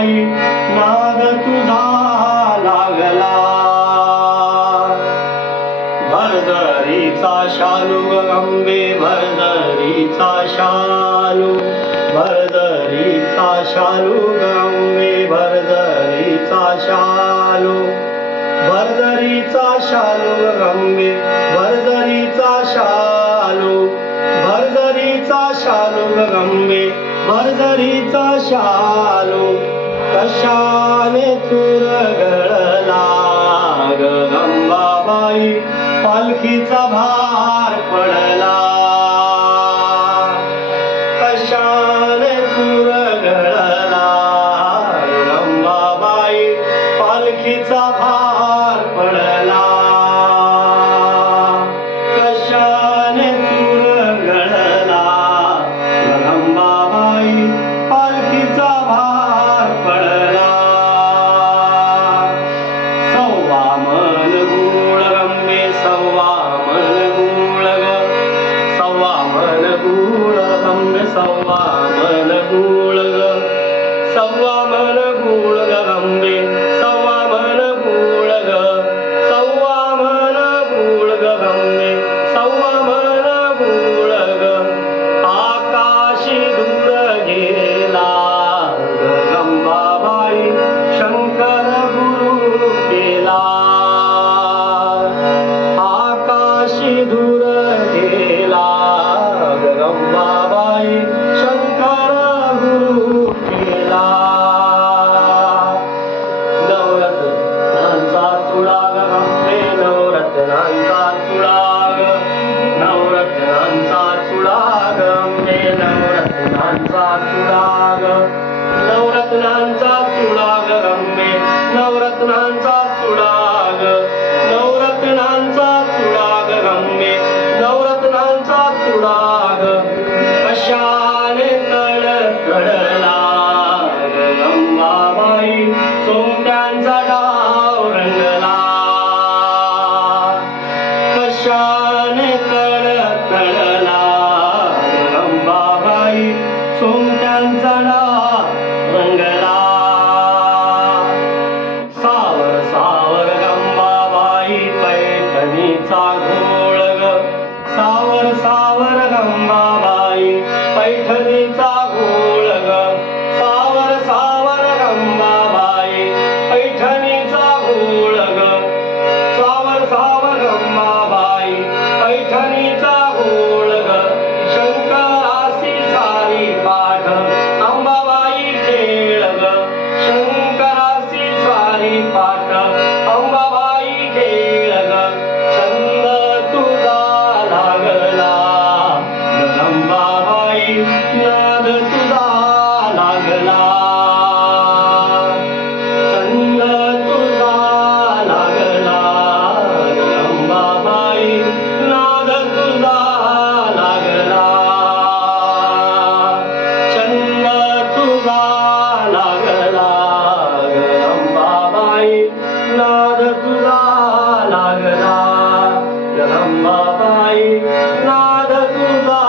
रंबाबाई नाद तुझा लागला. भरजरीचा शालू गंगे भरजरीचा शालू, भरजरीचा शालू गंगे भरजरीचा शालू, भरजरीचा शालू गंगे भरजरीचा शालू, भरजरीचा शालू गंगे भरजरीचा शालू. कशाने चुरगळला ग रंबाबाई पालखीचा भार पडला. कशाने चुरगळला रंबाबाई पालखीचा भार पडला. कशाने चुरगळला रंबाबाई पालखीचा भार पडला. सव्वा मन गुळ रंबे सव्वा मन गुळ ग, सव्वा मन गुळ रंबे सव्वा मन गुळ ग, सव्वा मन गुळ ग रंबे सव्वा मन गुळ ग, सव्वा मन गुळ ग रंबे सव्वा मन गुळ ग. आकाशी दूर गेला ग रंबाबाई शंकर गुरु केला. आकाशी दूर गेला ग रंबाबाई शंकर गुरु केला. नवरत्नांचा चुडा ग रंबे नवरत्नांचा चुडा ग, नवरत्नांचा चुडा ग रंबे नवरत्नांचा चुडा ग, नवरत्नांचा चुडा ग रंबे नवरत्नांचा चुडा ग, नवरत्नांचा चुडा ग रंबे नवरत्नांचा चुडा ग. कशाने तडतडला ग रंबाबाई सोंगट्यांचा डाव रंगला. कशाने तडतडला ग रंबाबाई सोंगट्यांचा डाव रंगला. सावर सावर रंबाबाई पैठणीचा घोळ ग, सावर सावर रंबाबाई पैठणीचा घोळ ग, सावर सावर रंबाबाई पैठणीचा घोळ ग, सावर सावर रंबाबाई पैठणीचा घोळ ग. शंकरासी सारी पाठ अंबाबाई खेळ ग, शंकरासी सारी पाठ अंबाबाई खेळ ग. छंद तुझा लागला रंबाबाई नाद तुझा लागला. छंद तुझा लागला रंबाबाई नाद तुझा लागला. छंद तुझा लागला रंबाबाई नाद तुझा लागला. रंबाबाई नाद तुझा